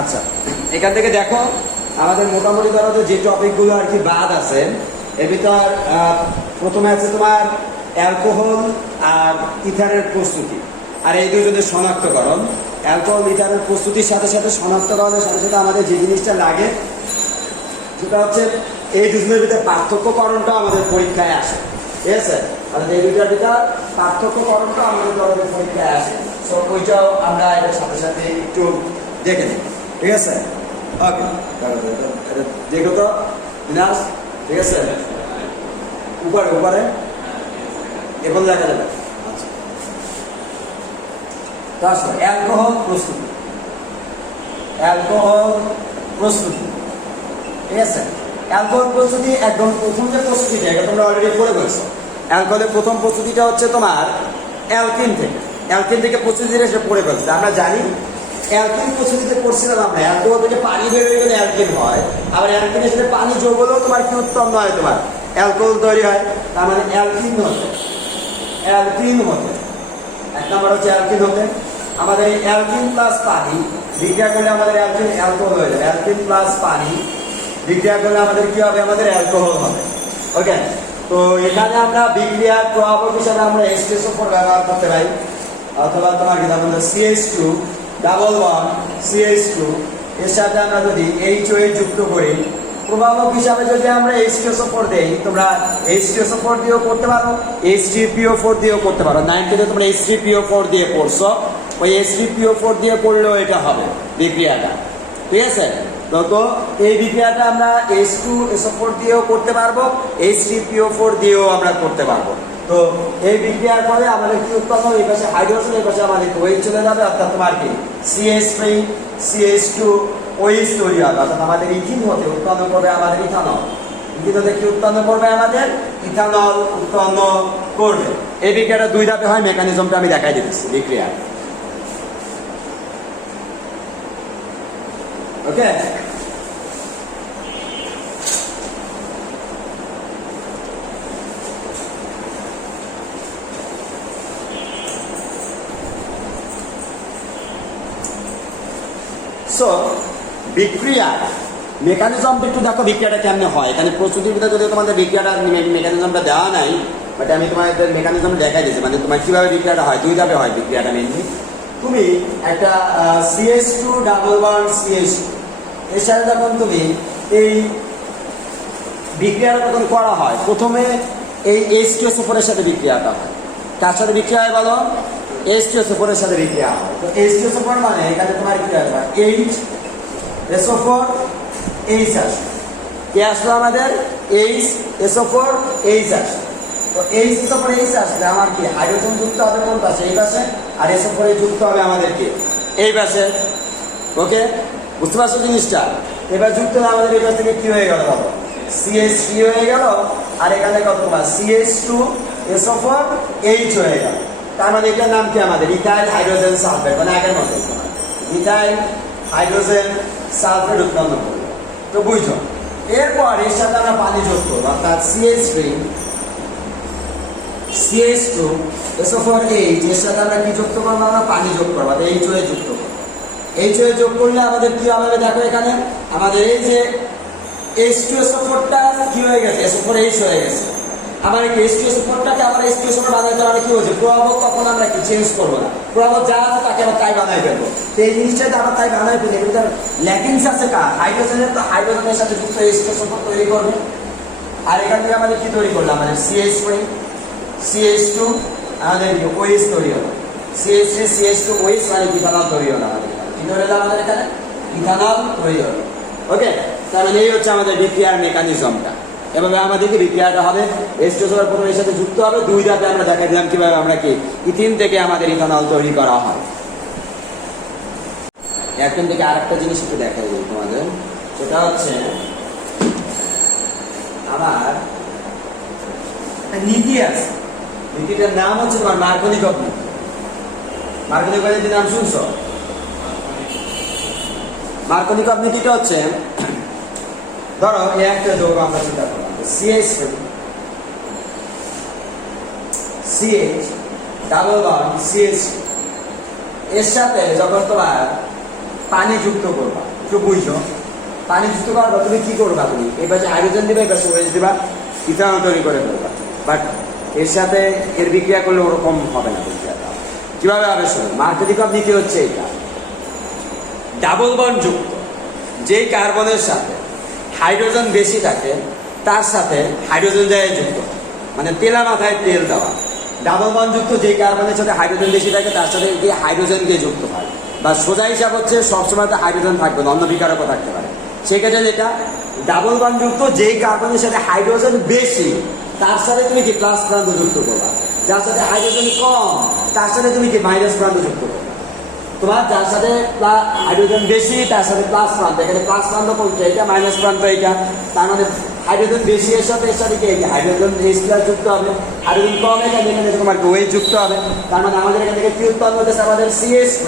আচ্ছা, এখান থেকে দেখো আমাদের মোটামুটি ধরো যে টপিকগুলো আর কি বাদ আছে এর ভিতর প্রথমে আছে তোমার অ্যালকোহল আর ইথারের প্রস্তুতি, আর এই দুজনের শনাক্তকরণ। অ্যালকোহল ইথারের প্রস্তুতির সাথে সাথে শনাক্তকরণের সাথে সাথে আমাদের যে জিনিসটা লাগে সেটা হচ্ছে এই দুজনের ভিতরে পার্থক্যকরণটা আমাদের পরীক্ষায় আসে। ঠিক আছে, তাহলে এই দুইটার ভিতর পার্থক্যকরণটা আমাদের পরীক্ষায় আসে। সো ওইটাও আমরা এটার সাথে সাথে একটু দেখে নিই। ঠিক আছে, ওকে, দেখো তো বিনাশ। ঠিক আছে, উপরে উপরে এখন দেখা যাবে। আচ্ছা, অ্যালকোহল প্রস্তুতি। অ্যালকোহল প্রস্তুতি, ঠিক আছে। অ্যালকোহল প্রস্তুতি একদম প্রথম যে প্রস্তুতিটা এটা তোমরা অলরেডি পড়ে বলছো। অ্যালকোহলের প্রথম প্রস্তুতিটা হচ্ছে তোমার অ্যালকিন থেকে। অ্যালকিন থেকে প্রস্তুতিটা সে পড়ে ফেলছে। আমরা জানি অ্যালকিন প্রস্তুতিতে করছিলাম আমরা অ্যালকোহল থেকে পানি বের হয়ে গেলে অ্যালকিন হয়, আবার অ্যালকিনের সাথে পানি যোগ হলেও তোমার কি উৎপন্ন হয়, তোমার অ্যালকোহল তৈরি হয়। তার মানে অ্যালকিন হতে, অ্যালকিন হতে এক নম্বর হচ্ছে অ্যালকিন হতে। আমাদের এই অ্যালকিন প্লাস পানি বিক্রিয়া করলে আমাদের অ্যালকিন অ্যালকোহল হয়ে যাবে। অ্যালকিন প্লাস পানি বিক্রিয়া করলে আমাদের কি হবে, আমাদের অ্যালকোহল হবে। ওকে, তো এখানে আমরা বিক্রিয়ার প্রভাবক হিসাবে আমরা H2SO4 ব্যবহার করতে পারি, অথবা তোমার কি ধরো CH2 ডাবল বন্ড CH2 এর সাথে আমরা যদি HOA যুক্ত করি, প্রভাবক হিসাবে যদি আমরা H2SO4 দেই, তোমরা H2SO4 দিয়েও করতে পারো, H3PO4 দিয়েও করতে পারো। 9তে তোমরা H3PO4 দিয়ে পড়ছো, ওই H3PO4 দিয়ে পড়লেও এটা হবে বিক্রিয়াটা। ঠিক আছে, তো এই বিক্রিয়াটা আমরা H2SO4 দিয়েও করতে পারবো, H3PO4 দিয়েও আমরা করতে পারবো। তো এই বিক্রিয়ার ফলে আমাদের কি উৎপন্ন হবে, এই পাশে হাইড্রোজেন, এই পাশে আমাদের OH চলে যাবে, অর্থাৎ তোমার কি CH3 CH2 OH তৈরি হবে, অর্থাৎ আমাদের ইথিন হতে উৎপন্ন করবে আমাদের ইথানল। ইথিন হতে কি উৎপন্ন করবে, আমাদের ইথানল উৎপন্ন করবে। এই বিক্রিয়াটা দুই ধাপে হয়, মেকানিজমটা আমি দেখাই দিচ্ছি বিক্রিয়া। ওকে, সো বিক্রিয়া মেকানিজমটা একটু দেখো, বিক্রিয়াটা কেমনে হয়। এখানে প্রস্তুতির ভিতরে যদি তোমাদের বিক্রিয়াটা মেকানিজমটা দেওয়া নাই, বাট আমি তোমাদের মেকানিজম দেখাই দিয়েছি, মানে তোমার কিভাবে বিক্রিয়াটা হয়। দুই ধাপে হয় বিক্রিয়াটা মেনলি। তুমি একটা CH2 ডাবল বন্ড CH2 এর সাথে যখন তুমি এই বিক্রিয়াটা যখন করা হয়, প্রথমে এই H2SO4 এর সাথে বিক্রিয়াটা হয়। কার সাথে বিক্রিয়া হয় বলো, H2SO4 এর সাথে বিক্রিয়া হয়। তো H2SO4 মানে এখানে তোমার কি আসবে, HSO4 H আসবে। কি আসলো আমাদের, HSO4 H আসবে। তো HSO4 H আসলে আমার কি হাইড্রোজেন যুক্ত হবে কোন পাশে, এই পাশে, আর SO4 যুক্ত হবে আমাদের কি এই পাশে। ওকে, বুঝতে পারছো জিনিসটা। এবার যুক্ত হলে আমাদের এই পাশ থেকে কি হয়ে গেল, বাবা CH3 হয়ে গেল, আর এখানে কত তোমার CH2SO4 H হয়ে গেল। তার মানে এটার নাম কি আমাদের ইথাইল হাইড্রোজেন সালফেট, মানে আগের মতো ইথাইল হাইড্রোজেন সালফেট উৎপন্ন করবে। তো বুঝছো, এরপর এর সাথে আমরা পানি যোগ করবো, অর্থাৎ CH3 CH2SO4 H এর সাথে আমরা কি যুক্ত করবো, আমরা পানি যোগ করবো, HOA যুক্ত করবো। HOA যোগ করলে আমাদের কি হবে, দেখো এখানে আমাদের এই যে H2SO4টা কি হয়ে গেছে, SO4 H হয়ে গেছে। আমার কি H2SO4টাকে আবার H2SO4 বানাইতে আমরা কি হচ্ছে, প্রভাবক কখন আমরা কি চেঞ্জ করবো না, প্রভাবক যা আছে তাকে আবার তাই বানাই ফেলবো। তো এই জিনিসটাই আবার তাই বানাই ফেলে এগুলো ল্যাকিংস আছে কার, হাইড্রোজেনের। তো হাইড্রোজেনের সাথে যুক্ত H2SO4 তৈরি করবে, আর এখান থেকে আমাদের কি তৈরি করলাম, আমাদের CH3 CH2 আমাদের কি OH তৈরি হলো, CH3 CH2 OH মানে ইথানল তৈরি হলো আমাদের এখানে। কি তৈরি হলো আমাদের এখানে, ইথানল তৈরি হলো। ওকে, তার মানে এই হচ্ছে আমাদের বিক্রিয়ার মেকানিজমটা। এভাবে আমাদেরকে বিক্রিয়াটা হবে, H2SO4 প্রথমে এর সাথে যুক্ত হবে। দুই ধাপে আমরা দেখা দিলাম কিভাবে আমরা কি ইথিন থেকে আমাদের ইথানল তৈরি করা হয়। এখন থেকে আরেকটা জিনিস একটু দেখাই দিই তোমাদের, সেটা হচ্ছে আমার নীতি আছে। নীতিটার নাম হচ্ছে তোমার মার্কোনিকভ নীতি। মার্কোনিকভ নীতির নাম শুনছো? মার্কোনিকভ নীতিটা হচ্ছে, ধরো এই একটা যৌগ আমরা চিন্তা করলাম CH3 CH double bond CH এর সাথে যখন তোমার পানি যুক্ত করবা, একটু বুঝছো, পানি যুক্ত করবা তুমি কি করবা, তুমি এই পাশে হাইড্রোজেন দিবা, এই পাশে ওএইচ দিবা, ইথানল তৈরি করে ফেলবা। বাট এর সাথে এর বিক্রিয়া করলে ওরকম হবে না বিক্রিয়াটা। কিভাবে হবে শুনুন, মার্কোনি কাপ নীতি হচ্ছে এটা, ডাবল বন্ড যুক্ত যেই কার্বনের সাথে হাইড্রোজেন বেশি থাকে তার সাথে হাইড্রোজেন যায় যুক্ত, মানে তেলা মাথায় তেল দেওয়া। ডাবল বন্ড যুক্ত যেই কার্বনের সাথে হাইড্রোজেন বেশি থাকে তার সাথে গিয়ে হাইড্রোজেন দিয়ে যুক্ত হয়, বা সোজা হিসাব হচ্ছে সবসময় তো হাইড্রোজেন থাকবে না, অন্য বিকারকও থাকতে পারে। সেক্ষেত্রে যেটা ডাবল বন্ড যুক্ত যেই কার্বনের সাথে হাইড্রোজেন বেশি তার সাথে তুমি কি প্লাস প্রান্ত যুক্ত করবা, যার সাথে হাইড্রোজেন কম তার সাথে তুমি কি মাইনাস প্রান্ত যুক্ত করবা। তোমার যার সাথে হাইড্রোজেন বেশি তার সাথে প্লাস প্রান্ত, এখানে প্লাস প্রান্ত কোনটা, এটা মাইনাস প্রান্ত এটা, তার মানে হাইড্রোজেন বেশি এর সাথে কি হাইড্রোজেন H+ যুক্ত হবে, হাইড্রোজেন কম এখানে তোমার OH যুক্ত হবে। তার মানে আমাদের এখান থেকে কি উৎপন্ন হচ্ছে, আমাদের CH3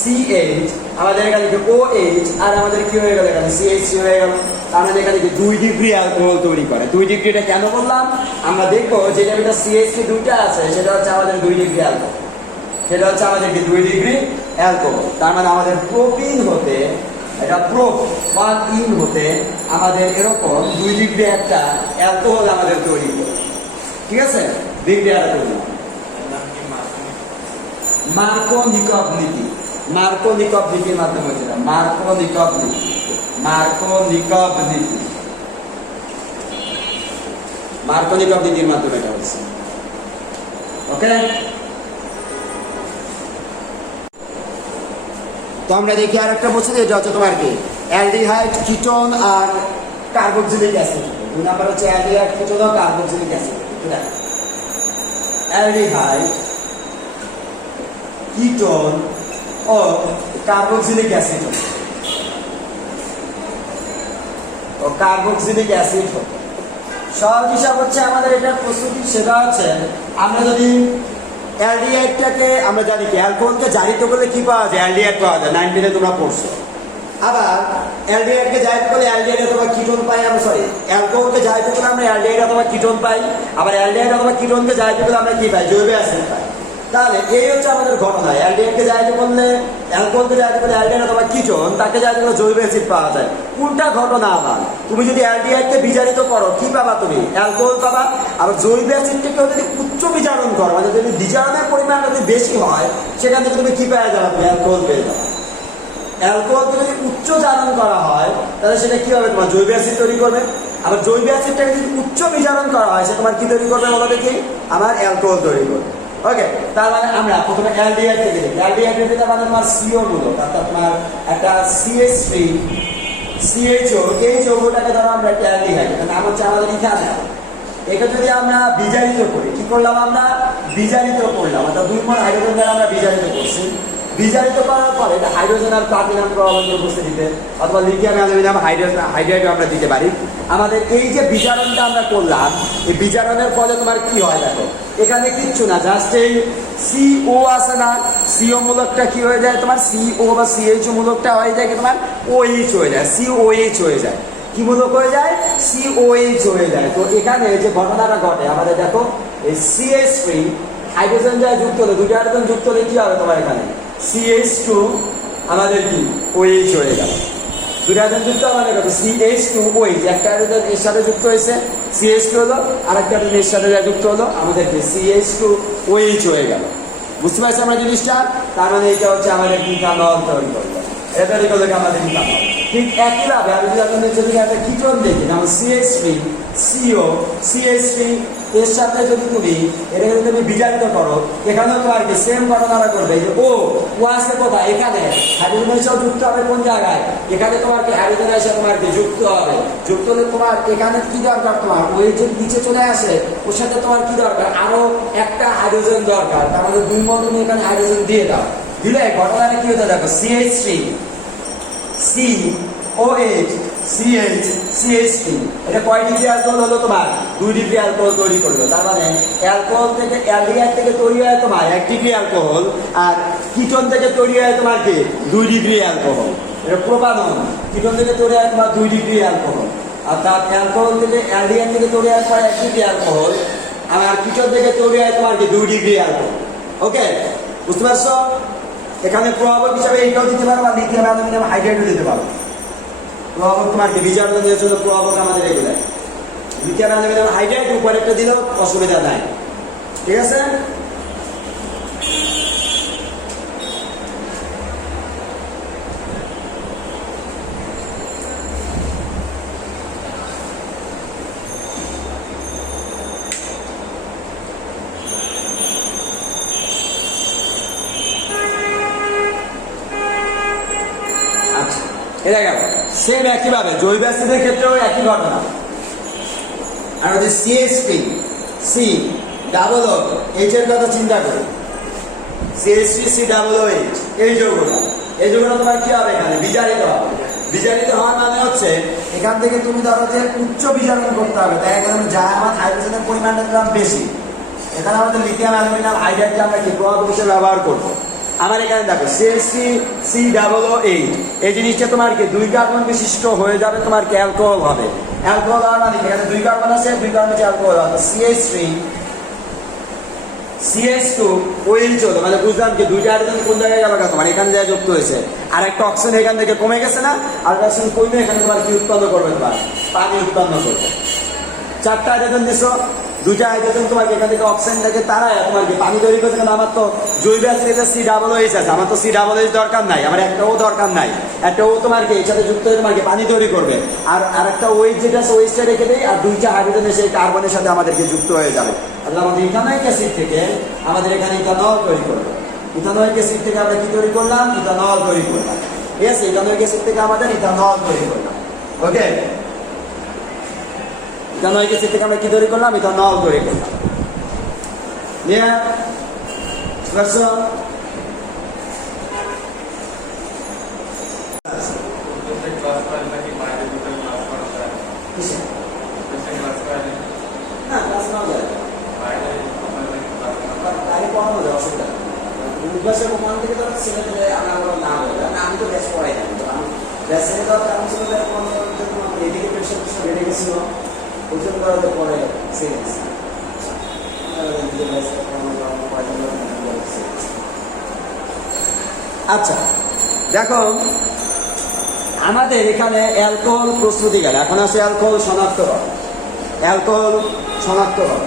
CH, আমাদের এখানে OH, আর আমাদের কি হয়ে গেল এখানে CH3 হয়ে গেল। তার মানে এখানে 2 ডিগ্রি অ্যালকোহল তৈরি করে। 2 ডিগ্রিটা কেন বললাম, আমরা দেখবো যেটা CH3 দুইটা আছে সেটা হচ্ছে আমাদের 2 ডিগ্রি অ্যালকোহল, সেটা হচ্ছে আমাদের কি 2 ডিগ্রি অ্যালকোহল। তার মানে আমাদের প্রোপিন হতে, এটা প্রোপ 1 ইন হতে আমাদের এরকম 2 ডিগ্রি একটা অ্যালকোহল আমাদের তৈরি করে, ঠিক আছে। বিক্রিয়াটা তৈরি মার্কোনিকভ নীতি, মার্কোনিকভ নীতির মাধ্যমে হচ্ছে মার্কোনিকভ নীতি, মার্কোনিকভ নীতি, মার্কোনিকভ নীতির মাধ্যমে এটা হচ্ছে। ওকে, তো আমরা দেখি আর একটা বলছি, এটা হচ্ছে তোমার কি অ্যালডিহাইড, কিটোন আর কার্বক্সিলিক অ্যাসিড। 2 নাম্বার হচ্ছে অ্যালডিহাইড, কিটোন আর কার্বক্সিলিক অ্যাসিড। অ্যালডিহাইড, কিটোন ও কার্বক্সিলিক অ্যাসিড, ও কার্বক্সিলিক অ্যাসিড সহজ হিসাব হচ্ছে আমাদের এটার প্রস্তুতি। সেটা হচ্ছে আমরা যদি অ্যালডিহাইডটাকে আমরা জানি কি অ্যালকোহলকে জারিত করলে কি পাওয়া যায়, অ্যালডিহাইড পাওয়া যায়, 9 তোমরা পড়ছো। আবার অ্যালডিহাইডকে জারিত করলে অ্যালডিহাইড অথবা কিটোন পাই আমরা, সরি অ্যালকোহলকে জারিত করলে আমরা অ্যালডিহাইড অথবা কিটোন পাই, আবার অ্যালডিহাইড অথবা কিটোনকে জারিত করলে আমরা কি পাই, জৈব অ্যাসিড পাই। তাহলে এই হচ্ছে আমাদের ঘটনা, অ্যালডিহাইডকে জারিত করলে, অ্যালকোহলকে জারিত করলে অ্যালডিহাইড অথবা কিটোন, তাকে জারিত করলে জৈব অ্যাসিড পাওয়া যায়। কোনটা ঘটনা, আবার তুমি যদি অ্যালডিহাইডকে বিজারিত করো কি পাবা, তুমি অ্যালকোহল পাবা। আবার জৈব অ্যাসিডটাকেও যদি উচ্চ বিজারণ করো, মানে যদি বিজারণের পরিমাণ যদি বেশি হয় সেখান থেকে তুমি কি পেয়ে যাবে, তুমি অ্যালকোহল পেয়ে যাবে। অ্যালকোহলকে যদি উচ্চ জারণ করা হয় তাহলে সেটা কি হবে, তোমার জৈব অ্যাসিড তৈরি করবে। আবার জৈব অ্যাসিডটাকে যদি উচ্চ বিজারণ করা হয় সে তোমার কি তৈরি করবে, বলো দেখি, আমার অ্যালকোহল তৈরি করবে। ওকে, তার মানে আমরা প্রথমে অ্যালডিহাইড থেকে দেখি। অ্যালডিহাইড মানে তোমার CO মূলক, অর্থাৎ তোমার একটা CH3 CHO, এই যৌগটাকে ধরো আমরা একটা অ্যালডিহাইড, নাম হচ্ছে আমাদের ইথানল। এটা যদি আমরা বিজারিত করি, কি করলাম, আমরা বিজারিত করলাম, অর্থাৎ 2 মোল হাইড্রোজেন দ্বারা আমরা বিজারিত করছি। বিজারিত করার পরে এটা হাইড্রোজেন আর প্লাটিনাম প্রবাহের উপস্থিতিতে অথবা লিথিয়াম অ্যালুমিনিয়াম হাইড্রাইডও আমরা দিতে পারি। আমাদের এই যে বিজারণটা আমরা করলাম, এই বিজারণের ফলে তোমার কি হয় দেখো, এখানে কিচ্ছু না, জাস্ট এই CO আছে না, CO মূলকটা কি হয়ে যায় তোমার, CO বা CH মূলকটা হয়ে যায় কি তোমার OH হয়ে যায়, COH হয়ে যায়। কি মূলক হয়ে যায়, COH হয়ে যায়। তো এখানে যে ঘটনাটা ঘটে আমাদের দেখো, এই CH3 হাইড্রোজেন যায় যুক্ত হলে, 2টা হাইড্রোজেন যুক্ত হলে কি হবে তোমার এখানে CH2 আমাদের কি OH হয়ে গেল। 2টা হাইড্রোজেন যুক্ত আমাদের কত, CH2OH, একটা হাইড্রোজেন এর সাথে যুক্ত হয়েছে CH2 হলো, আর একটা হাইড্রোজেন এর সাথে যুক্ত হলো আমাদের কি CH2OH হয়ে গেল। বুঝতে পারছি আমরা জিনিসটা? তার মানে এটা হচ্ছে আমাদের ইথানল তৈরি করলো, এটা তৈরি করলে আমাদের ইথানল। ঠিক একইভাবে আমি যদি আপনাদের যদি একটা কিটোন দেখি, যেমন CH3 CO CH3 এর সাথে যদি তুমি এটাকে যদি তুমি বিজারিত করো, এখানেও তোমার কি সেম ঘটনাটা করবে, যে ও আছে কোথায়, এখানে হাইড্রোজেন এসে যুক্ত হবে কোন জায়গায়, এখানে তোমার কি হাইড্রোজেন এসে তোমার কি যুক্ত হবে। যুক্ত হলে তোমার এখানে কি দরকার, তোমার ওই যে নিচে চলে আসে ওর সাথে তোমার কি দরকার, আরো একটা হাইড্রোজেন দরকার। তার মানে 2 মোল তুমি এখানে হাইড্রোজেন দিয়ে দাও, দিলে ঘটনাটা কি হতে দেখো, CH3 COH CH CH3, এটা কয় ডিগ্রি অ্যালকোহল হলো তোমার, 2 ডিগ্রি অ্যালকোহল তৈরি করলো। তার মানে অ্যালকোহল থেকে, অ্যালডিহাইড থেকে তৈরি হয় তোমার 1 ডিগ্রি অ্যালকোহল, আর কিটোন থেকে তৈরি হয় তোমার কি 2 ডিগ্রি অ্যালকোহল। এটা প্রোপানন, কিটোন থেকে তৈরি হয় তোমার 2 ডিগ্রি অ্যালকোহল, অর্থাৎ অ্যালকোহল থেকে, অ্যালডিহাইড থেকে তৈরি হয় তোমার 1 ডিগ্রি অ্যালকোহল, আর কিটোন থেকে তৈরি হয় তোমার কি 2 ডিগ্রি অ্যালকোহল। ওকে, বুঝতে পারছো? এখানে প্রভাবক হিসাবে এইটাও দিতে পারো বা লিথিয়াম অ্যালুমিনিয়াম হাইড্রাইডও দিতে পারো। প্রভাবক তোমার কি বিজারণের জন্য প্রভাবক আমাদের এগুলো লিথিয়াম অ্যালুমিনিয়াম হাইড্রাইড উপরে একটা দিলেও অসুবিধা নাই, ঠিক আছে। এটা গেল সেম একইভাবে জৈব অ্যাসিডের ক্ষেত্রেও একই ঘটনা। আর হচ্ছে CH3 C ডাবল ও এইচ এর কথা চিন্তা করি, CH3 C ডাবল ও এইচ এই যৌগটা তোমার কি হবে এখানে বিজারিত হবে। বিজারিত হওয়ার মানে হচ্ছে এখান থেকে তুমি ধরো যে উচ্চ বিজারণ করতে হবে, তাই এখানে আমার হাইড্রোজেনের পরিমাণটা দিলাম বেশি, এখানে আমাদের লিথিয়াম অ্যালুমিনিয়াম হাইড্রাইডটা আমরা কি প্রভাবক হিসেবে ব্যবহার করবো। আমার এখানে দেখো CH3 C ডাবল ও এইচ এই জিনিসটা তোমার কি 2 কার্বন বিশিষ্ট হয়ে যাবে, তোমার কি অ্যালকোহল হবে। অ্যালকোহল হওয়ার মানে এখানে 2 কার্বন আছে, 2 কার্বন হচ্ছে অ্যালকোহল হবে। CH3 CH2 OH হলো, মানে বুঝলাম কি 2টা হাইড্রোজেন কোন জায়গায় গেল, তোমার এখানে যা যুক্ত হয়েছে, আর একটা অক্সিজেন এখান থেকে কমে গেছে না, আর অক্সিজেন কমে এখানে তোমার কি উৎপন্ন করবে, তোমার পানি উৎপন্ন করবে। 4টা হাইড্রোজেন দিছো, 2টা হাইড্রোজেন তোমাকে এখান থেকে অক্সিজেন থেকে তারা তোমার কি পানি তৈরি করছে। কারণ আমার তো জৈব অ্যাসিডে C ডাবল OH আছে, আমার তো C ডাবল OH দরকার নাই, আমার একটা ও দরকার নাই, একটা ও তোমার কি এর সাথে যুক্ত হয়ে তোমার কি পানি তৈরি করবে। আর একটা OH যেটা আছে OH টা রেখে দেই, আর 2টা হাইড্রোজেন এসে কার্বনের সাথে আমাদেরকে যুক্ত হয়ে যাবে। তাহলে আমাদের ইথানোয়িক অ্যাসিড থেকে আমাদের এখানে ইথানল তৈরি করবে। ইথানোয়িক অ্যাসিড থেকে আমরা কি তৈরি করলাম, ইথানল তৈরি করলাম। ঠিক আছে, ইথানোয়িক অ্যাসিড থেকে আমাদের ইথানল তৈরি করলাম। ওকে, ইথানোয়িক অ্যাসিড থেকে আমরা কি তৈরি করলাম, ইথানল তৈরি করলাম। নিয়ে বুঝছো? না ক্লাস নাও যায়, আগে পড়ানো যায়, অসুবিধা উদ্ভাসের ওখান থেকে তো ছেলেপেলে আমরা না বলে, আমি তো ব্যাস পড়াই না, ব্যাস ছেলে দেওয়ার কারণ ছিল এদিকে প্রেশার বেড়ে গেছিল, ওই জন্য পরে সিরিয়াস। আচ্ছা দেখো আমাদের এখানে অ্যালকোহল প্রস্তুতি গেল, এখন আছে অ্যালকোহল শনাক্তকরণ। অ্যালকোহল শনাক্তকরণ,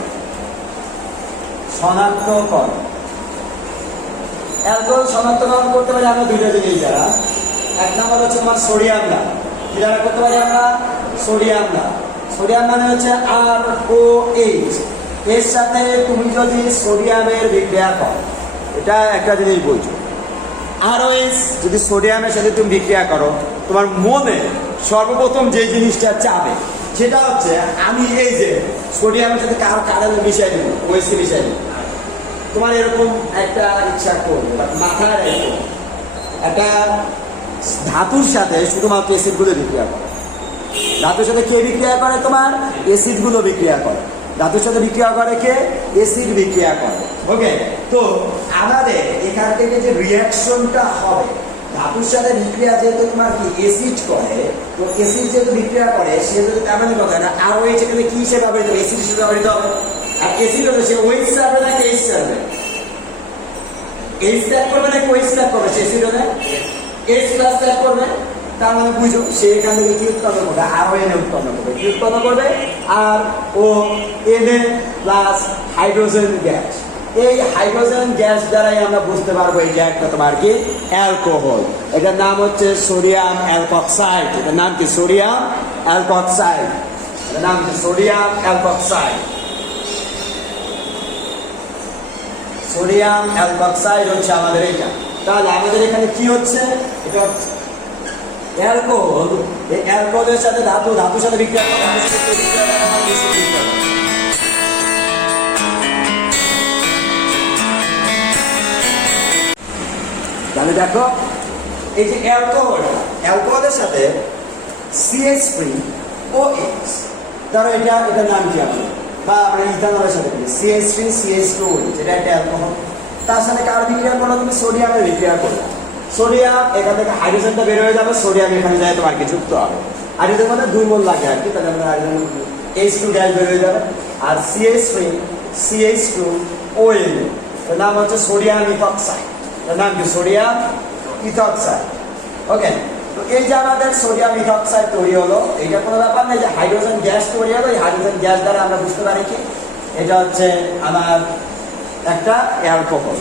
অ্যালকোহল শনাক্তকরণ করতে পারি আমরা 2টা জিনিস দ্বারা। এক নম্বর হচ্ছে তোমার সোডিয়াম দা, কি দ্বারা করতে পারি আমরা, সোডিয়াম দা। সোডিয়াম মানে হচ্ছে ROH, এর সাথে তুমি যদি সোডিয়ামের বিক্রিয়া করো, এটা একটা জিনিস বলছো, ROH যদি সোডিয়ামের সাথে তুমি বিক্রিয়া করো, তোমার মনে সর্বপ্রথম যে জিনিসটা চাবে সেটা হচ্ছে আমি এই যে সোডিয়ামের সাথে কারেন্ট মিশাই দেবো, OH মিশাই দেবো। তোমার এরকম একটা ইচ্ছা করবে, মাথায় রেখো একটা ধাতুর সাথে শুধুমাত্র অ্যাসিডগুলো বিক্রিয়া করে। ধাতুর সাথে কে বিক্রিয়া করে, তোমার অ্যাসিডগুলো বিক্রিয়া করে। ধাতুর সাথে বিক্রিয়া করে কে, অ্যাসিড বিক্রিয়া করে। ওকে, তো আমাদের এখান থেকে যে রিয়াকশনটা হবে, ধাতুর সাথে বিক্রিয়া যেহেতু তোমার কি অ্যাসিড করে, তো অ্যাসিড যেহেতু বিক্রিয়া করে সেহেতু তার মানে কথা না আর ওই এখানে কি হিসেবে ব্যবহৃত হবে, অ্যাসিড হিসেবে ব্যবহৃত হবে। আর অ্যাসিড হলে সে ওইচ ছাড়বে নাকি এইচ ছাড়বে, এইচ ত্যাগ করবে নাকি ওইচ ত্যাগ করবে, সে অ্যাসিড হলে এইচ প্লাস ত্যাগ করবে। তার মানে বুঝো সে এখান থেকে কি উৎপন্ন করবে, আর ও এনে উৎপন্ন করবে। কি উৎপন্ন করবে, আর ও এনে প্লাস হাইড্রোজেন গ্যাস। এই হাইড্রোজেন গ্যাস দ্বারাই আমরা বুঝতে পারবো এই যে একটা তোমার কি অ্যালকোহল। এটার নাম হচ্ছে সোডিয়াম অ্যালকক্সাইড। এটার নাম কি, সোডিয়াম অ্যালকক্সাইড। এটার নাম কি সোডিয়াম অ্যালকক্সাইড। সোডিয়াম অ্যালকক্সাইড হচ্ছে আমাদের এটা। তাহলে আমাদের এখানে কি হচ্ছে, এটা অ্যালকোহল। এই অ্যালকোহলের সাথে ধাতুর সাথে বিক্রিয়া করে, তাহলে দেখো এই যে অ্যালকোহলের সাথে CH3OH, ধরো এটার নাম কি আমাদের, বা আমরা ইথানলের সাথে CH3CH2OH, এটা একটা অ্যালকোহল। তার সাথে কার বিক্রিয়া করলো, তুমি সোডিয়ামের বিক্রিয়া করলো। সোডিয়াম এখান থেকে হাইড্রোজেনটা বের হয়ে যাবে, সোডিয়াম এখানে যায় তোমার কি যুক্ত হবে। হাইড্রোজেন মানে 2 মোল লাগে আর কি, তাহলে আমরা হাইড্রোজেন H2 গ্যাস বের হয়ে যাবে। আর CH3CH2OH, এর নাম হচ্ছে সোডিয়াম ইথক্সাইড। এর নাম কি সোডিয়াম ইথক্সাইড। ওকে, তো এই যে আমাদের সোডিয়াম ইথক্সাইড তৈরি হলো, এটা কোনো ব্যাপার নেই যে হাইড্রোজেন গ্যাস তৈরি হলো। এই হাইড্রোজেন গ্যাস দ্বারা আমরা বুঝতে পারি কি এটা হচ্ছে আমার একটা অ্যালকোহল।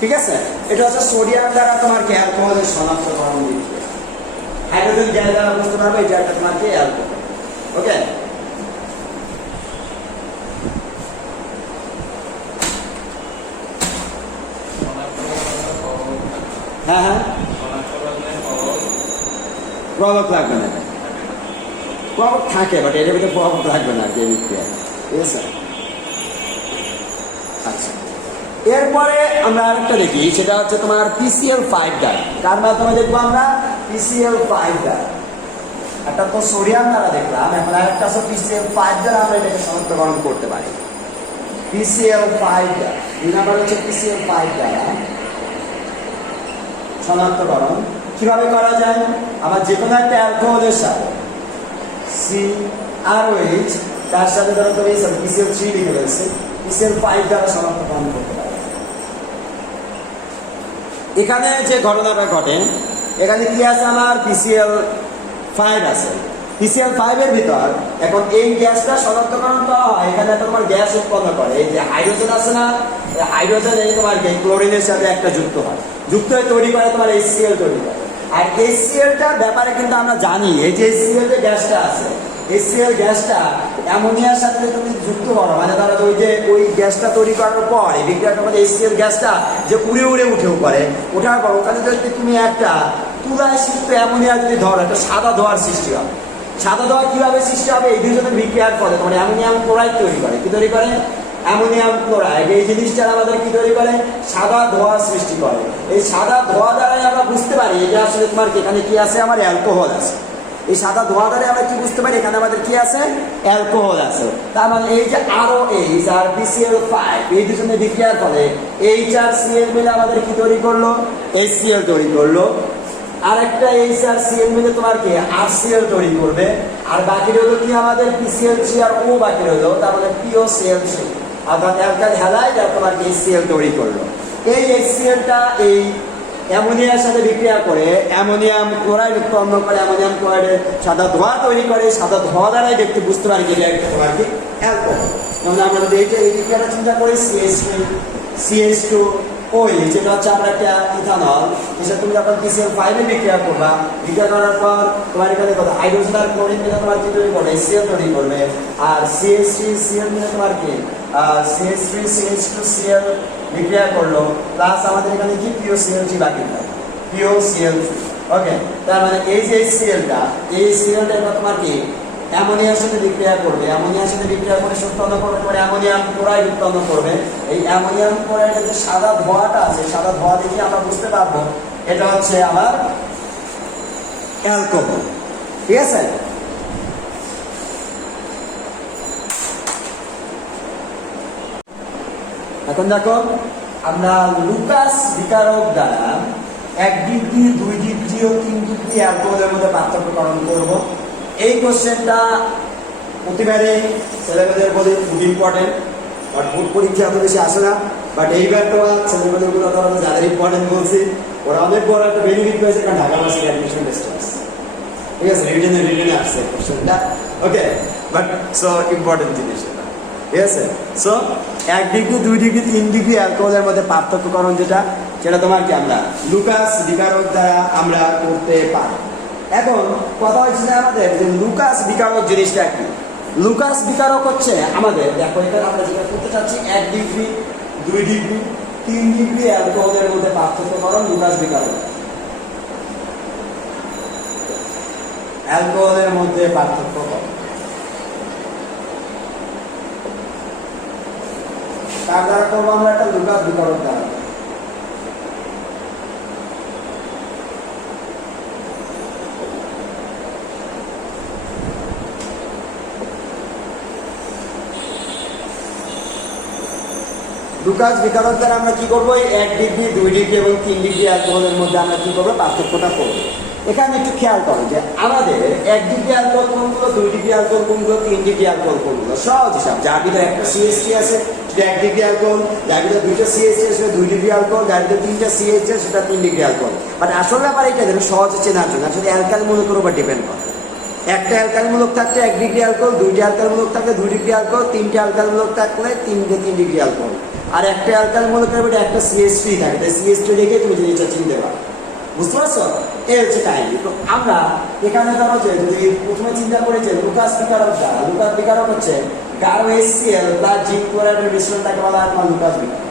ঠিক আছে, এটা হচ্ছে সোডিয়াম দ্বারা তোমার কি অ্যালকোহলের শনাক্তকরণ দিচ্ছে। হাইড্রোজেন গ্যাস দ্বারা বুঝতে পারবে এটা একটা তোমার কি অ্যালকোহল। ওকে, হ্যাঁ হ্যাঁ, প্রভাব লাগবে না, প্রভাব থাকে বাট এর ভিতরে প্রভাব লাগবে না যে বিক্রিয়া। ঠিক আছে, আচ্ছা এরপরে আমরা আরেকটা দেখি, সেটা হচ্ছে তোমার PCl5 দ্বারা। তার মাধ্যমে দেখবো আমরা PCl5 দ্বারা। একটা তো সোডিয়াম দ্বারা দেখলাম, এখন আরেকটা আছে PCl5 দ্বারা আমরা এটাকে শনাক্তকরণ করতে পারি। PCl5 দ্বারা, দুই নাম্বার হচ্ছে PCl5 দ্বারা শনাক্তকরণ কিভাবে করা যায়? আমার যে কোনো একটা অ্যালকোহলের সাথে CrOH, তার সাথে ধরো তুমি PCl3 লিখে ফেলছি, PCl5 দ্বারা শনাক্তকরণ করতে পারে। এখানে যে ঘটনাটা ঘটে, এখানে কি আছে আমার PCl5 আছে। PCl5 এর ভিতর এখন এই গ্যাসটা শনাক্তকরণ করা হয়, এখানে তোমার গ্যাস উৎপন্ন করে। এই যে হাইড্রোজেন আছে না, হাইড্রোজেন এই তোমার ক্লোরিনের সাথে একটা যুক্ত হয়, যুক্ত হয়ে তৈরি করে তোমার HCl তৈরি করে। আর HClটার ব্যাপারে কিন্তু আমরা জানি, এই যে HCl যে গ্যাসটা আছে, HCl গ্যাসটা অ্যামোনিয়ার সাথে তুমি যুক্ত করো, মানে ধরো ওই গ্যাসটা তৈরি করার পর এই বিক্রিয়াটার মধ্যে HCl গ্যাসটা যে উড়ে উড়ে উঠেও পারে, ওঠার পর ওখানে যদি তুমি একটা তুলায় সিক্ত অ্যামোনিয়া যদি ধরো, একটা সাদা ধোঁয়ার সৃষ্টি হবে। সাদা ধোঁয়া কিভাবে সৃষ্টি হবে? এই দুজনের বিক্রিয়ার ফলে তোমার অ্যামোনিয়াম ক্লোরাইড তৈরি করে। কি তৈরি করে? Ammonium chloride. এই জিনিসটা আমাদের কি তৈরি করে? সাদা ধোঁয়া সৃষ্টি করে। এই সাদা ধোঁয়া দ্বারাই আমরা বুঝতে পারি এটা আসলে তোমার এখানে কি আছে, আমার অ্যালকোহল আছে। এই সাদা ধোঁয়া দ্বারা আমরা কি বুঝতে পারি এখানে আমাদের কি আছে? অ্যালকোহল আছে। তার মানে এই যে ROH আর PCl5 এই দুজনের বিক্রিয়ার ফলে H আর Cl মিলে আমাদের কি তৈরি করলো? HCl তৈরি করলো। আরেকটা H আর Cl মিলে তোমার কি RCl তৈরি করবে। আর বাকি রইল কি আমাদের PCl3 আর O বাকি রইল, তার মানে POCl3, অর্থাৎ অ্যালকাইল হ্যালাইড আর তোমার HCl তৈরি করলো। এই HClটা এই অ্যামোনিয়ার সাথে বিক্রিয়া করে অ্যামোনিয়াম ক্লোরাইড উৎপন্ন করে, অ্যামোনিয়াম ক্লোরাইডের সাদা ধোঁয়া তৈরি করে। সাদা ধোঁয়া দ্বারাই দেখতে বুঝতে পারি যে এটা তোমার কি অ্যালকোহল। যেমন আমরা যদি এই বিক্রিয়াটা চিন্তা করি, CH2OH, যেটা হচ্ছে আমরা একটা ইথানল, এসে তুমি যখন PCl5 এ বিক্রিয়া করবা, বিক্রিয়া করার পর তোমার এখানে কত হাইড্রোজেন আর ক্লোরিন মিলে তোমার কি তৈরি করবে? HCl তৈরি করবে। আর CH3Cl মিলে তোমার কি CH3CH2Cl বিক্রিয়া করলো, প্লাস আমাদের এখানে কি POCl3 বাকি থাকে, POCl3। ওকে, তার মানে এই যে HClটা, এই HClটা এটা তোমার কি অ্যামোনিয়ার সাথে বিক্রিয়া করবে। অ্যামোনিয়ার সাথে বিক্রিয়া করে উৎপন্ন করবে পরে অ্যামোনিয়াম ক্লোরাইড উৎপন্ন করবে। এই অ্যামোনিয়াম ক্লোরাইডের যে সাদা ধোঁয়াটা আছে, সাদা ধোঁয়া দেখে আমরা বুঝতে পারবো এটা হচ্ছে আমার অ্যালকোহল। ঠিক আছে, এখন দেখো আমরা লুকাস বিকারক দ্বারা 1 ডিগ্রি, 2 ডিগ্রি ও 3 ডিগ্রি অ্যালকোহলের মধ্যে পার্থক্যকরণ করব। এই কোশ্চেনটা প্রতিবারে ছেলেমেয়েদের বলে খুব ইম্পর্টেন্ট, বাট বোর্ড পরীক্ষা এত বেশি আসে না। বাট এইবার তো ছেলেমেয়েদেরগুলো ধরো যাদের ইম্পর্টেন্ট বলছি, ওরা অনেক বড় একটা বেনিফিট পেয়েছে, কারণ ঢাকা ভার্সিটি অ্যাডমিশন টেস্ট আসছে। ঠিক আছে, রিটেনে আসছে কোশ্চেনটা। ওকে, বাট সো ইম্পর্টেন্ট জিনিস এটা। ঠিক আছে, সো 1 ডিগ্রি, 2 ডিগ্রি, 3 ডিগ্রি অ্যালকোহলের মধ্যে পার্থক্যকরণ যেটা, সেটা তোমার কি আমরা লুকাস বিকারক দ্বারা আমরা করতে পারি। এখন কথা হচ্ছে যে আমাদের যে লুকাস বিকারক জিনিসটা কি? লুকাস বিকারক হচ্ছে আমাদের, দেখো এটা আমরা যেটা করতে চাচ্ছি 1 ডিগ্রি, 2 ডিগ্রি, 3 ডিগ্রি অ্যালকোহলের মধ্যে পার্থক্যকরণ লুকাস বিকারক। অ্যালকোহলের মধ্যে পার্থক্য করো, তার দ্বারা করবো আমরা একটা লুকাস বিকারক দ্বারা। লুকাস বিকারক দ্বারা আমরা কি করবো? 1 ডিগ্রি, 2 ডিগ্রি এবং 3 ডিগ্রি অ্যালকোহলের মধ্যে আমরা কি করবো? পার্থক্যটা করবো। এখানে একটু খেয়াল করো যে আমাদের 1 ডিগ্রি অ্যালকোহল কোনগুলো, 2 ডিগ্রি অ্যালকোহল কোনগুলো, 3 ডিগ্রি অ্যালকোহল কোনগুলো, সহজ হিসাব। যার ভিতরে একটা CH3 আছে সেটা 1 ডিগ্রি অ্যালকোহল, যার ভিতরে 2টা CH3 সেটা 2 ডিগ্রি অ্যালকোহল, যার ভিতরে 3টা CH3 সেটা 3 ডিগ্রি অ্যালকোহল। বাট আসল ব্যাপার এটা যেন সহজে চেনার জন্য আসলে অ্যালকাইল মূলকের উপর ডিপেন্ড করে। একটা অ্যালকাইল মূলক থাকলে 1 ডিগ্রি অ্যালকোহল, 2টা অ্যালকাইল মূলক থাকলে 2 ডিগ্রি অ্যালকোহল, 3টে অ্যালকাইল মূলক থাকলে 3 ডিগ্রি অ্যালকোহল। আর একটা অ্যালকাইল মূলকের ভিতরে একটা CH3 থাকে, তাই CH3 রেখে তুমি জিনিসটা চিনতে পারো। বুঝতে পারছো? এই হচ্ছে কাহিনী। তো আমরা এখানে ধরো যে যদি প্রথমে চিন্তা করি যে লুকাস বিকারক হচ্ছে গাঢ় HCl প্লাস জিঙ্ক ক্লোরাইডের মিশ্রণটাকে বলা হয় লুকাস বিকারক।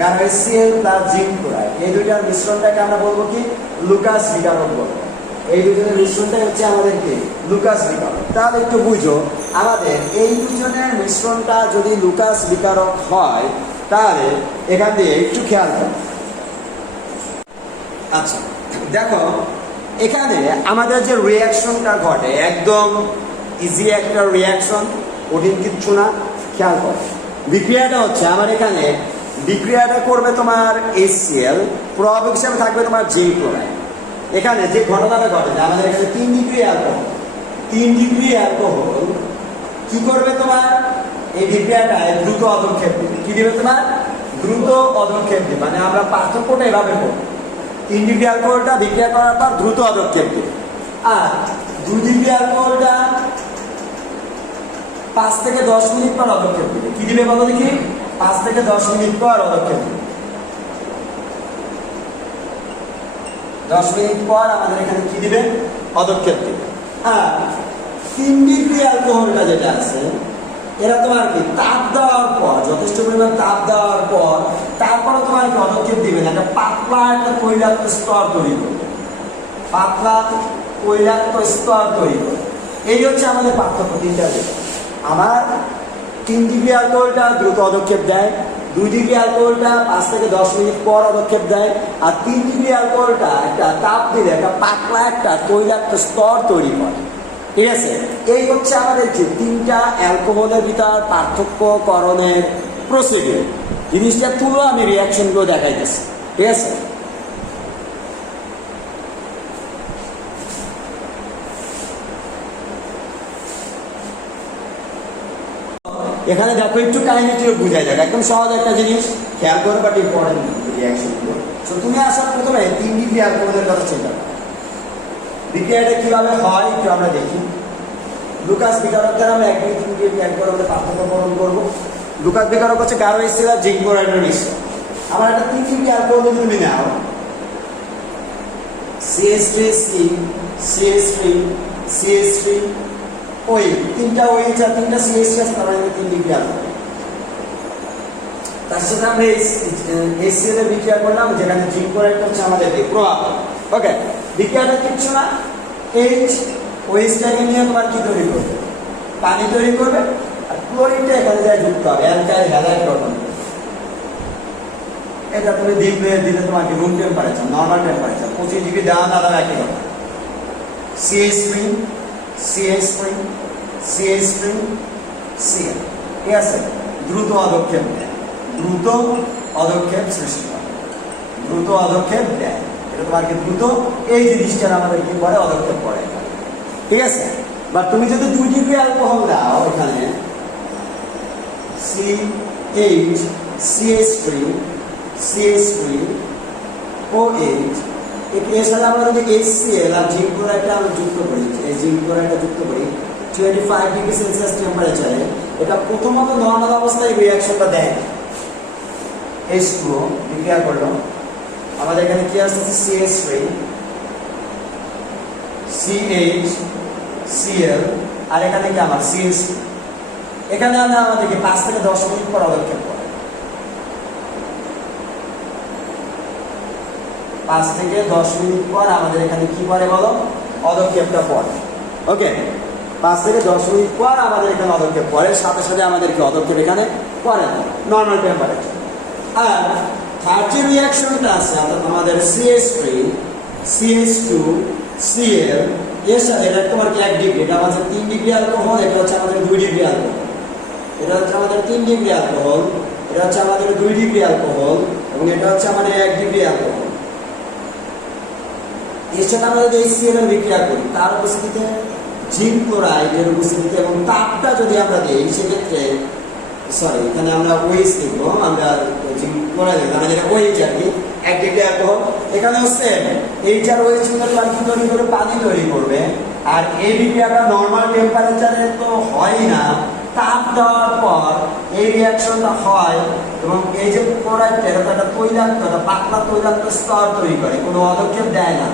গাঢ় HCl প্লাস জিঙ্ক ক্লোরাইড এই দুইটার মিশ্রণটাকে আমরা বলবো কি লুকাস বিকারক বলবো। এই দুজনের মিশ্রণটাই হচ্ছে আমাদের কি লুকাস বিকারক। তাহলে একটু বুঝো, আমাদের এই দুজনের মিশ্রণটা যদি লুকাস বিকারক হয় তাহলে এখান দিয়ে একটু খেয়াল করো। আচ্ছা দেখো, এখানে আমাদের যে রিয়াকশনটা ঘটে একদম ইজি একটা রিয়াকশন, কঠিন কিচ্ছু না। খেয়াল করো, বিক্রিয়াটা হচ্ছে আমার এখানে বিক্রিয়াটা করবে তোমার HCl, প্রভাবক হিসাবে থাকবে তোমার জিঙ্ক ক্লোরাইড। এখানে যে ঘটনাটা ঘটে যে আমাদের এখানে 3 ডিগ্রি অ্যালকোহল কি করবে তোমার এই বিক্রিয়াটায় দ্রুত অদক্ষেপ দিবে। কি দিবে তোমার দ্রুত অদক্ষেপ দিবে, মানে আমরা পার্থক্যটা এভাবে করবো। 3 ডিগ্রি অ্যালকোহলটা বিক্রিয়া করার পর দ্রুত অদক্ষেপ দিবে, আর 2 ডিগ্রি অ্যালকোহলটা 5 থেকে 10 মিনিট পর অদক্ষেপ দিবে। কি দিবে বলো দেখি? 5 থেকে 10 মিনিট পর অদক্ষেপ দিবে। 10 মিনিট পর আমাদের এখানে কি দিবে? অদক্ষেপ দিবে। আর 3 ডিগ্রি অ্যালকোহলটা যেটা আছে এরা তোমার কি তাপ দেওয়ার পর, যথেষ্ট পরিমাণ তাপ দেওয়ার পর তারপরে তোমার কি পদক্ষেপ দিবে না, একটা পাতলা একটা তৈলাক্ত স্তর তৈরি করবে। পাতলা তৈলাক্ত স্তর তৈরি করবে। এই হচ্ছে আমাদের পার্থক্য তিনটা দিকে। আমার 3 ডিগ্রি অ্যালকোহলটা দ্রুত পদক্ষেপ দেয়, 2 ডিগ্রি অ্যালকোহলটা 5 থেকে 10 মিনিট পর পদক্ষেপ দেয়, আর 3 ডিগ্রি অ্যালকোহলটা একটা তাপ দিলে একটা পাতলা একটা তৈলাক্ত স্তর তৈরি করে। ঠিক আছে, এই হচ্ছে আমাদের যে 3টা অ্যালকোহলের ভিতর পার্থক্যকরণের প্রসিডিউর। জিনিসটা তুলো আমি রিয়াকশনগুলো দেখাইতেছি। ঠিক আছে, এখানে দেখো একটু কাহিনীটিও বুঝাই যাক, একদম সহজ একটা জিনিস, খেয়াল করো বাট ইম্পর্টেন্ট রিয়াকশনগুলো। তো তুমি আসার প্রথমে 3 ডিগ্রি অ্যালকোহলের কথা চিন্তা করো। বিক্রিয়াটা কিভাবে হয় একটু আমরা দেখি। লুকাস বিকারক দ্বারা আমরা 1 ডিগ্রি 3 ডিগ্রি অ্যালকোহলের পার্থক্যকরণ করবো। লুকাস বিকারক হচ্ছে গাঢ় HCl আর জিঙ্ক ক্লোরাইডের মিশ্রণ। আমার একটা 3 ডিগ্রি অ্যালকোহল যদি তুমি নাও, CH3C CH3 CH3 ওই 3টা OH আর 3টা CH3 আছে, তার মানে 3 ডিগ্রি অ্যালকোহল। তার সাথে আমরা HCl এর বিক্রিয়া করলাম, যেখানে জিঙ্ক ক্লোরাইড হচ্ছে আমাদের প্রভাব। ওকে, বিক্রিয়াটা কিচ্ছু না, OH-টাকে নিয়ে তোমার কি তৈরি করবে? পানি তৈরি করবে, আর ক্লোরিনটা এখানে যায় যুক্ত হবে অ্যালকাইল হ্যালাইড গঠন। এটা তুমি দিলে তোমাকে room temperature, normal temperature 25 degree দেওয়া না দেওয়া একই কথা। CH3 CH3 CH3 Cl, ঠিক আছে, দ্রুত পদক্ষেপ দেয়, দ্রুত পদক্ষেপ সৃষ্টি করে, দ্রুত পদক্ষেপ দেয়। এটা তোমাকে দ্রুত এই জিনিসটার আমাদের কি করে পদক্ষেপ করে। ঠিক আছে, বা তুমি যদি 2 ডিগ্রি অ্যালকোহল দাও এখানে CH CH3 CH3 OH, এর সাথে আমরা যদি HCl আর জিঙ্ক ক্লোরাইডটা আমরা যুক্ত করি, এই জিঙ্ক ক্লোরাইডটা যুক্ত করি 25 ডিগ্রি সেলসিয়াস টেম্পারেচারে, এটা প্রথমত নর্মাল অবস্থায় রিঅ্যাকশনটা দেয়। H2O বিক্রিয়া করলো, আমাদের এখানে কি আসছে? CH3 CH Cl, আর এখানে কি আমার CH3। এখানে আমরা আমাদেরকে 5 থেকে 10 মিনিট পর পদক্ষেপ করে, 5 থেকে 10 মিনিট পর আমাদের এখানে কি করে বলো? পদক্ষেপটা পড়ে। ওকে, 5 থেকে 10 মিনিট পর আমাদের এখানে পদক্ষেপ পড়ে, সাথে সাথে আমাদের কি পদক্ষেপ এখানে পড়ে না, নর্মাল টেম্পারেচার। আর থার্ড যে রিঅ্যাকশনটা আছে অর্থাৎ আমাদের CH3 CH2 Cl, এর সাথে এটা তোমার কি 1 ডিগ্রি, এটা আমাদের 3 ডিগ্রি অ্যালকোহল, এটা হচ্ছে আমাদের 2 ডিগ্রি অ্যালকোহল। এটা হচ্ছে আমাদের 3 ডিগ্রি অ্যালকোহল, এটা হচ্ছে আমাদের 2 ডিগ্রি অ্যালকোহল, এবং এটা হচ্ছে আমাদের 1 ডিগ্রি অ্যালকোহল। এর সাথে আমরা যদি HCl এর বিক্রিয়া করি, তার উপস্থিতিতে জিঙ্ক ক্লোরাইডের উপস্থিতিতে এবং তাপটা যদি আমরা দিই, সেক্ষেত্রে সরি এখানে আমরা ওয়েজ লিখবো, আমরা পড়া যাবে আমরা যেটা ওয়েজ আর কি 1 ডিগ্রি অ্যালকোহল। এখানে হচ্ছে এইটার ওয়েজ কিন্তু কি তৈরি করে পানি তৈরি করবে। আর এই বিক্রিয়াটা নর্মাল টেম্পারেচারে তো হয় না, তাপ দেওয়ার পর এই রিয়াকশনটা হয় এবং এই যে প্রোডাক্টের একটা তৈলাক্ত, একটা পাতলা তৈলাক্ত স্তর তৈরি করে, কোনো পদক্ষেপ দেয় না,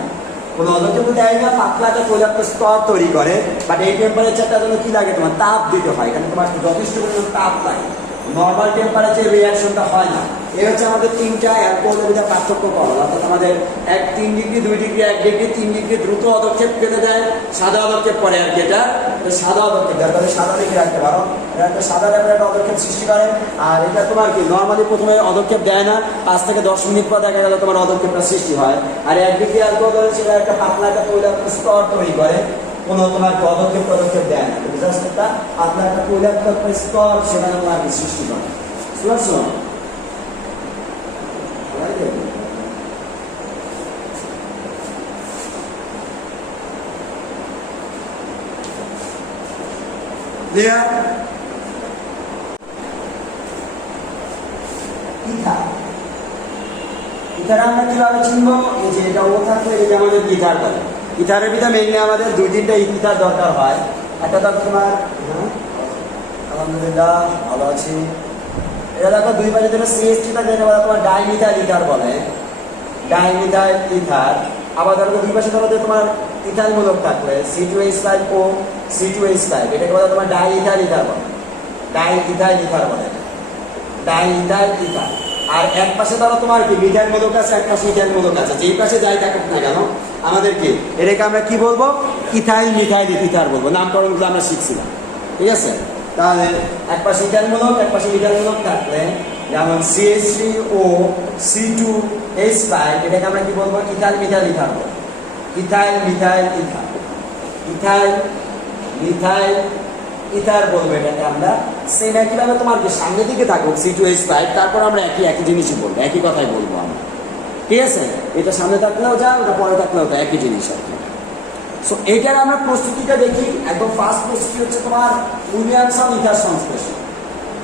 কোনো পদক্ষেপ দেয় না, পাতলা একটা তৈলাক্ত স্তর তৈরি করে। বাট এই টেম্পারেচারটা জন্য কি লাগে, তোমার তাপ দিতে হয়, এখানে তোমার যথেষ্ট পরিমাণ তাপ লাগে, নর্মাল টেম্পারেচার রিয়াকশনটা হয় না। এই হচ্ছে আমাদের তিনটা অ্যালকোহলের ভিতরে পার্থক্য করা, অর্থাৎ আমাদের 3 ডিগ্রি 2 ডিগ্রি 1 ডিগ্রি 3 ডিগ্রি দ্রুত পদক্ষেপ ফেলে দেয়, সাদা পদক্ষেপ পরে আর কি, এটা সাদা পদক্ষেপ, যার কারণে সাদা লিখে রাখতে পারো, এটা একটা সাদা র্যাপের একটা পদক্ষেপ সৃষ্টি করে। আর এটা তোমার কি নর্মালি প্রথমে পদক্ষেপ দেয় না, 5 থেকে 10 মিনিট পর দেখা গেল তোমার পদক্ষেপটা সৃষ্টি হয়। আর 1 ডিগ্রি অ্যালকোহল সেটা একটা পাতলা একটা তৈলাক্ত স্তর তৈরি করে, কোনো তোমার পদক্ষেপ দেয় না, জাস্ট একটা পাতলা একটা তৈলাক্ত স্তর সেখানে তোমার সৃষ্টি করে। বুঝতে ক্লিয়ার? ইথার আমরা কিভাবে চিনবো, এই যে এটা ও থাকলে এটা আমাদের ইথার বলে। ইথারের ভিতরে মেইনলি আমাদের 2-3টা ইথার দরকার হয়। একটা তো তোমার আলহামদুলিল্লাহ ভালো আছি। এটা দেখো দুই পাশে যেটা সিএসটি থাকে এটা বলে তোমার ডাইমিথাইল ইথার বলে, ডাইমিথাইল ইথার। আবার ধরো দুই পাশে ধরো তোমার ইথাইল মূলক থাকলে C2H5 ও C2H5, এটাকে বলে তোমার ডাইইথাইল ইথার বলে, ডাইইথাইল ইথার বলে, ডাইইথাইল ইথার। আর এক পাশে ধরো তোমার কি মিথাইল মূলক আছে, এক পাশে ইথাইল মূলক আছে, যেই পাশে যাই থাকুক না কেন আমাদের কি এটাকে আমরা কি বলবো, ইথাইল মিথাইল ইথার বলবো, নামকরণগুলো আমরা শিখছিলাম, ঠিক আছে? তাহলে এক পাশে ইথাইল মূলক এক পাশে মিথাইল মূলক থাকলে যেমন CH3O C2H5, এটাকে আমরা কি বলবো, ইথাইল মিথাইল ইথার বলবো, ethyl methyl ether, ethyl methyl ether বলবো এটাকে আমরা। সেম একইভাবে তোমার যে সামনের দিকে থাকুক C2H5, তারপর আমরা একই জিনিসই বলবো, একই কথাই বলবো আমরা, ঠিক আছে? এটা সামনে থাকলেও যা, ওটা পরে থাকলেও তা একই জিনিস আর কি। সো এইটার আমরা প্রস্তুতিটা দেখি। একদম ফার্স্ট প্রস্তুতি হচ্ছে তোমার উইলিয়ামসন ইথার সংশ্লেষণ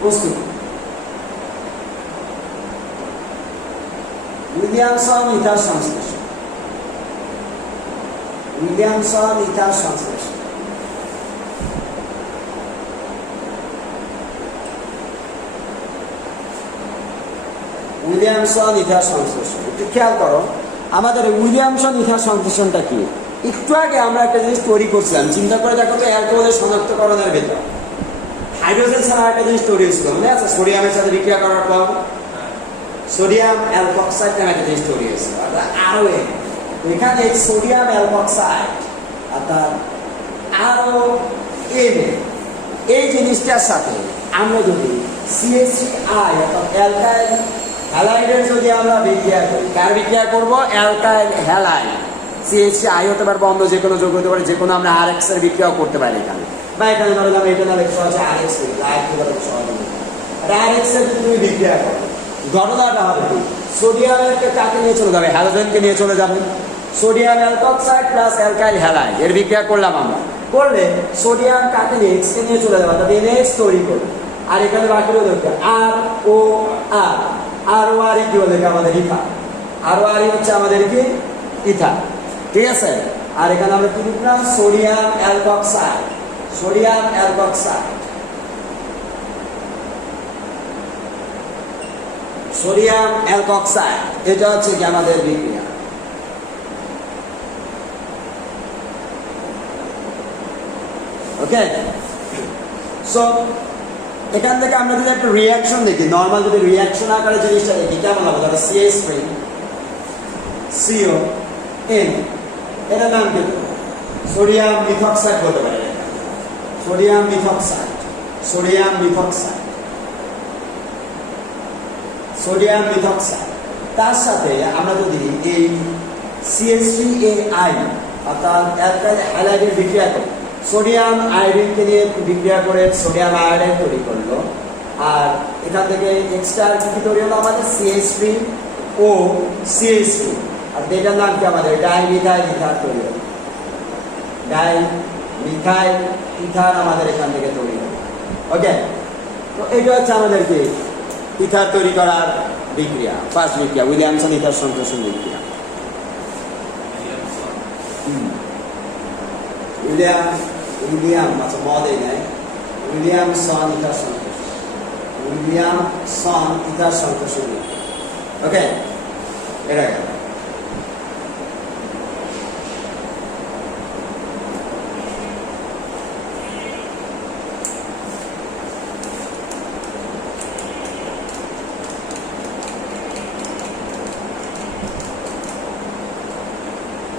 প্রস্তুতি। উইলিয়ামসন ইথার সংশ্লেষণ, উইলিয়ামসন ইথার সংশ্লেষণ। উইলিয়ামসন ইথার সংশ্লেষণ একটু খেয়াল করো, আমাদের উইলিয়ামসন ইথার সংশ্লেষণটা কি? একটু আগে আমরা একটা জিনিস তৈরি করছিলাম, চিন্তা করে দেখো তো অ্যালকোহলের শনাক্তকরণের ভেতর হাইড্রোজেন ছাড়া একটা জিনিস তৈরি হয়েছিল, মনে আছে? সোডিয়ামের সাথে বিক্রিয়া করার পর সোডিয়াম অ্যালকক্সাইড নামে একটা জিনিস তৈরি হয়েছিল, অর্থাৎ আরও এখানে সোডিয়াম অ্যালকক্সাইড অর্থাৎ আরও এই জিনিসটার সাথে আমরা যদি CH3I অর্থাৎ অ্যালকাইল হ্যালাইডের যদি আমরা বিক্রিয়া করি, কার বিক্রিয়া করবো? Alkyl halide. CH3I হতে পারবে, অন্য যে কোনো যোগ হতে পারে, যে কোনো আমরা RX এর বিক্রিয়াও করতে পারি এখানে, বা এখানে ধরো আমরা এটা নামে সহজে RX RX এর যদি তুমি বিক্রিয়া করো, ঘটনাটা হবে কি? সোডিয়ামকে কাকে নিয়ে চলে যাবে? হ্যালোজেনকে নিয়ে চলে যাবে। Sodium alkoxide plus alkyl halide এর বিক্রিয়া করলাম আমরা, করলে সোডিয়াম কাকে নিয়ে X কে নিয়ে চলে যাবে, অর্থাৎ NH তৈরি করবে। আর এখানে বাকি রইল ROR, ROR কি বলে আমাদের ইথার, ROR হচ্ছে আমাদের কি ইথার, ঠিক আছে? আর এখানে আমরা কি লিখলাম? Sodium alkoxide, sodium alkoxide, sodium alkoxide, এটা হচ্ছে কি আমাদের বিক্রিয়া। ওকে, সো এখান থেকে আমরা যদি একটা রিয়াকশন দেখি, নর্মাল যদি রিয়াকশন আকারে জিনিসটা দেখি কেমন হবে, ধরো CH3 CON, এটার নাম কি? সোডিয়াম মিথক্সাইড বলতে পারে, সোডিয়াম মিথক্সাইড, সোডিয়াম মিথক্সাইড, সোডিয়াম মিথক্সাইড। তার সাথে আমরা যদি এই CH3AI অর্থাৎ অ্যালকাইল হ্যালাইডের বিক্রিয়া করি, সোডিয়াম আয়োডিনকে নিয়ে বিক্রিয়া করে সোডিয়াম আয়োডাইড তৈরি করলো, আর এখান থেকে এক্সট্রা কি তৈরি হলো আমাদের CH3O CH2, আর এটার নাম কি আমাদের ডাইমিথাইল ইথার তৈরি হলো, ডাইমিথাইল ইথার আমাদের এখান থেকে তৈরি হলো। ওকে, তো এটা হচ্ছে আমাদের কি ইথার তৈরি করার বিক্রিয়া, ফার্স্ট বিক্রিয়া, উইলিয়ামসন ইথার সংশ্লেষণ বিক্রিয়া। উইলিয়াম আচ্ছা মদ এই নেয়, উইলিয়ামসন ইথার সংশ্লেষণ, উইলিয়ামসন ইথার সংশ্লেষণ। ওকে, এটা গেল।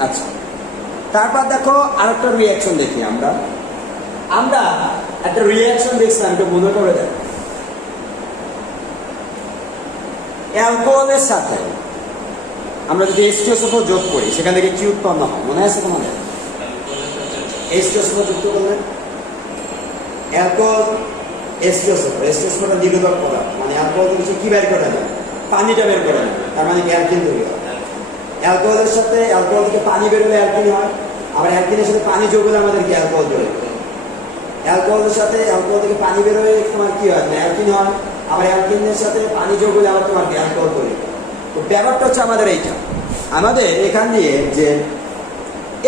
আচ্ছা, তারপর দেখো আরেকটা রিয়াকশন দেখি আমরা একটা রিয়াকশন দেখছিলাম, একটু মনে করে দেখো। অ্যালকোহলের সাথে আমরা যদি H2SO4 যোগ করি সেখান থেকে কি উৎপন্ন হয় মনে আছে তোমাদের? H2SO4 যুক্ত করলে অ্যালকোহল H2SO4 দ্বিগুণক পদার্থ, মানে অ্যালকোহল থেকে কি বের করে নেয়? পানিটা বের করে নেয়, তার মানে কি অ্যালকিন তৈরি হয়। অ্যালকোহলের সাথে অ্যালকোহল থেকে পানি বেরোলে অ্যালকিন হয়, আবার অ্যালকিনের সাথে পানি যোগ হলে আমাদের কি অ্যালকোহল তৈরি হয়। অ্যালকোহলের সাথে অ্যালকোহল থেকে পানি বেরোলে তোমার কি হয়? অ্যালকিন হয়, আবার অ্যালকিনের সাথে পানি যোগ হলে আবার তোমার কি অ্যালকোহল তৈরি হয়। তো ব্যাপারটা হচ্ছে আমাদের এইটা, আমাদের এখান দিয়ে যে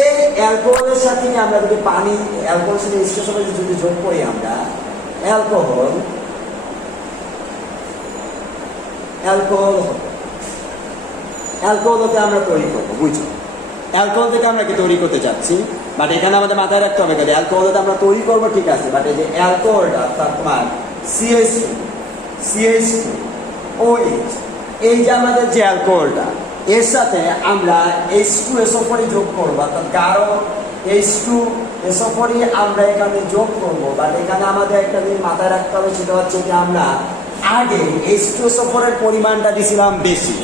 এই অ্যালকোহলের সাথে আমরা যদি পানি অ্যালকোহলের সাথে H2SO4 যদি যোগ করি আমরা অ্যালকোহল হতে আমরা তৈরি করবো, বুঝছো? অ্যালকোহল থেকে আমরা কি তৈরি করতে চাচ্ছি, বাট এখানে আমাদের মাথায় রাখতে হবে অ্যালকোহল হতে আমরা তৈরি করবো ঠিক আছে, বাট এই যে অ্যালকোহলটা তার তোমার CH2OH, এই যে আমাদের যে অ্যালকোহলটা এর সাথে আমরা H2SO4 যোগ করবো, অর্থাৎ গাঢ় H2SO4 আমরা এখানে যোগ করবো। বাট এখানে আমাদের একটা জিনিস মাথায় রাখতে হবে, সেটা হচ্ছে যে আমরা আগে H2SO4 এর পরিমাণটা দিয়েছিলাম বেশি,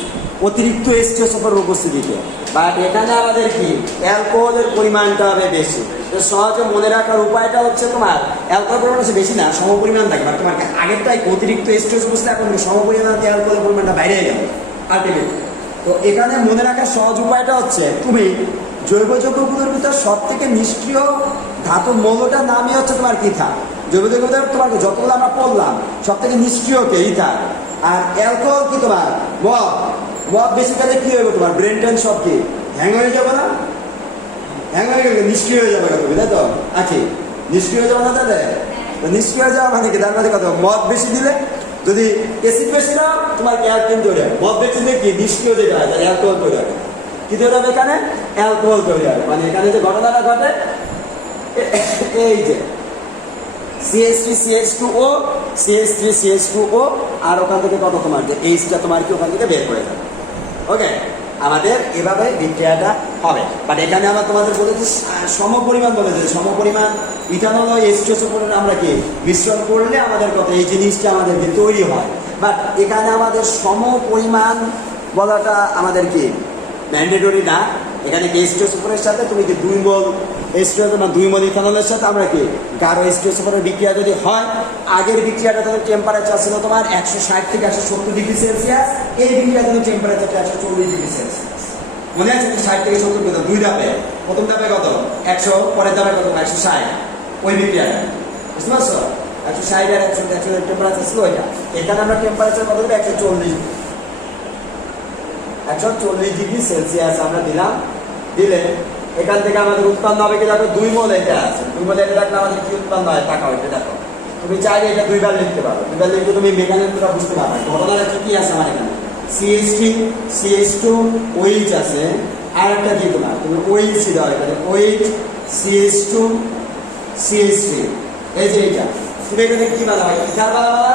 অতিরিক্ত H2SO4 উপস্থিতিতে, বাট এখানে আমাদের কি অ্যালকোহলের পরিমাণটা হবে বেশি। তো সহজে মনে রাখার উপায়টা হচ্ছে তোমার অ্যালকোহলের পরিমাণ হচ্ছে বেশি না, সমপরিমাণ থাকে, বাট তোমার আগেরটাই অতিরিক্ত H2SO4 বসলে এখন সমপরিমাণ অ্যালকোহলের পরিমাণটা বাইরে যাবে আলটিমেটলি। তো এখানে মনে রাখার সহজ উপায়টা হচ্ছে তুমি জৈব যৌগগুলোর ভিতর সব থেকে নিষ্ক্রিয় ধাতু মৌলটার নামই হচ্ছে তোমার ইথার। জৈব যৌগের তোমার যতগুলো আমরা পড়লাম সব থেকে নিষ্ক্রিয় কে ইথার, আর অ্যালকোহল কি তোমার মদ বেসিক্যালি কি হবে তোমার ব্রেন টেন সব কি হ্যাং হয়ে যাবে না, হ্যাং হয়ে গেলে নিষ্ক্রিয় হয়ে যাবে তুমি, তাই তো? আচ্ছা, নিষ্ক্রিয় হয়ে যাবে না তাহলে? নিষ্ক্রিয় হয়ে যাওয়া মানে কি তার মানে কত? মদ বেশি দিলে যদি অ্যাসিড বেশি না তোমার অ্যালকিন তৈরি হয়, মদ বেশি দিলে কি নিষ্ক্রিয় যেটা হয় তাহলে অ্যালকোহল তৈরি হবে। কি তৈরি হবে এখানে? অ্যালকোহল তৈরি হবে। মানে এখানে যে ঘটনাটা ঘটে এই যে CH3CH2O CH3CH2O আর ওখান থেকে কত তোমার যে এইচটা তোমার কি ওখান থেকে বের করে যাবে। ওকে, আমাদের এভাবে বিক্রিয়াটা হবে। বাট এখানে আমরা তোমাদের বলেছি সমপরিমাণ বলেছি, সমপরিমাণ ইথানল ও H2SO4 আমরা কি মিশ্রণ করলে আমাদের কত এই জিনিসটা আমাদেরকে তৈরি হয়। বাট এখানে আমাদের সমপরিমাণ বলাটা আমাদের কি ম্যান্ডেটরি না। এখানে কি H2SO4 এর সাথে তুমি কি 2 মোল H2SO বা 2 মোল ইথানলের সাথে আমরা কি গাঢ় H2SO4 এর বিক্রিয়া যদি হয়, আগের বিক্রিয়াটা তাদের টেম্পারেচার ছিল তোমার 160 থেকে 170 ডিগ্রি সেলসিয়াস, এই বিক্রিয়া কিন্তু টেম্পারেচারটা 140 ডিগ্রি সেলসিয়াস। মনে আছে 60 থেকে 70 কত? দুই ধাপে, প্রথম ধাপে কত 100, পরের ধাপে কত 160, ওই বিক্রিয়াটা বুঝতে পারছো? 160 আর 100 টেম্পারেচার ছিল এটা। এখানে আমরা টেম্পারেচার কত দেবো? 140 ডিগ্রি সেলসিয়াস আমরা দিলে এখান থেকে আমাদের উৎপন্ন হবে কি দেখো 2 মোল এটা আছে, 2 মোল এটা রাখলে আমাদের কি উৎপন্ন হয় টাকা ওইটা দেখো। তুমি চাইলে এটা দুইবার লিখতে পারো, দুইবার লিখতে তুমি মেকানিজমটা বুঝতে পারবে। ঘটনাটা কি আছে আমার এখানে CH3 CH2 OH আছে, আর একটা কি তোমার তুমি OH দাও এখানে OH CH2 CH3, এই যে এটা তুমি এখানে কি বানাবা? ইথার বানাবা